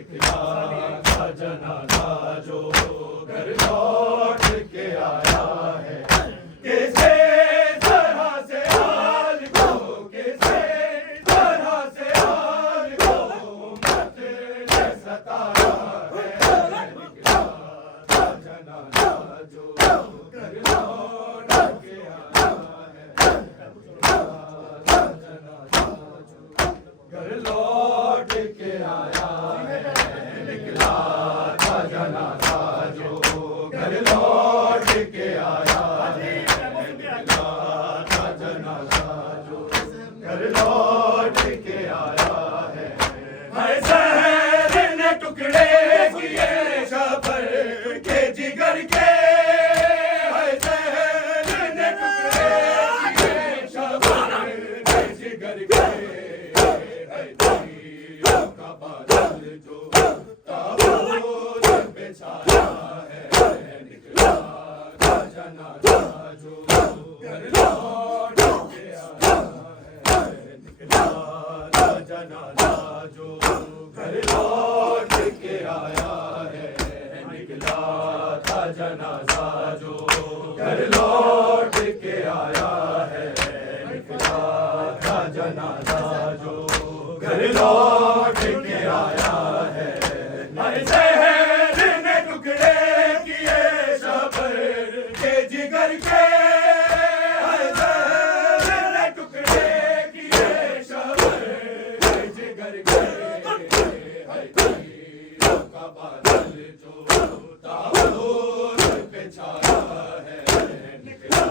निकला था जनाजा जो घर लौट के आया है। किसे तरह से हाल को, किसे तरह से हाल को उम्मत ने सताया है। निकला था जनाजा जो घर लौट के आया है। निकला था जनाजा जो घर लौट के आया है। निकला था जनाजा जो घर लौट के आया है। निकला था जनाजा जो घर लौट के आया है। हाय ज़हर ने टुकड़े किए शबर के जिगर के। हाय ज़हर ने टुकड़े किए शबर के जिगर के। हाय तीरों का बादल जो ताबूत पे छाया है। निकला था जनाजा जो घर लौट के आया है। निकला था जनाजा जो घर लौट के आया है। निकला था जनाजा जो घर लौट के आया है। निकला था जनाजा जो घर लौट के आया है। हाय ज़हर ने टुकड़े किए शबर के जिगर के। हाय ज़हर ने टुकड़े किए शबर के जिगर के। हाय तीरों का बादल जो ताबूत पे छाया है। निकला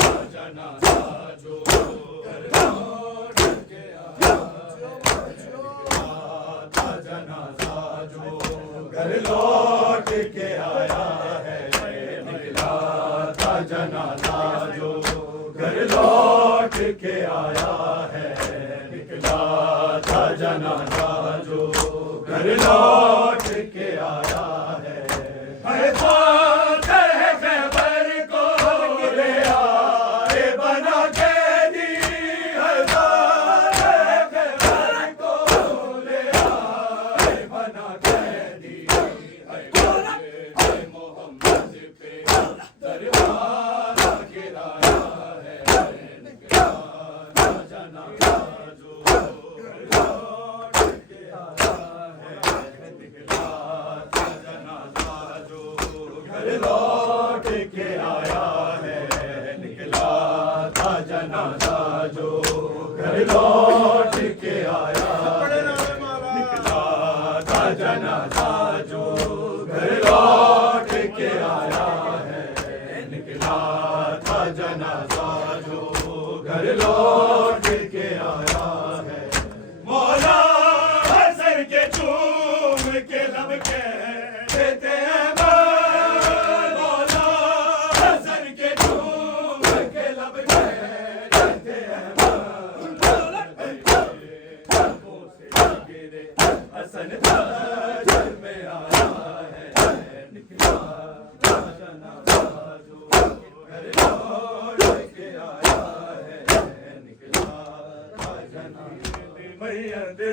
था जनाजा जो घर लौट के आया है। निकला था जनाजा जो घर लौट के आया है। निकला था जनाजा जो घर लौट के आया है। निकला था जनाजा जो घर लौट के आया है। हाय फातर है खैबर को ले आए बना कैदी। हाय फातर है खैबर को ले आए बना कैदी। हाय हाय मोहम्मद पे दरबार गिराया है। निकला था जनाजा जो घर लौट के आया है। निकला था जनाजा जो घर लौट के आया है। निकला था जनाजा जो घर लौट के आया है। निकला था जनाजा जो घर लौट के आया है। निकला था जनाजा जो घर लौट के आया है। मौला हसन के चूम के लब के देते हैं मान। मौला हसन के चूम के लब के देते हैं मान। लबों से गिरे हसन ताजर में आया है। निकला था जनाजा जो घर लौट के आया है। निकला था जनाजा मैयत दे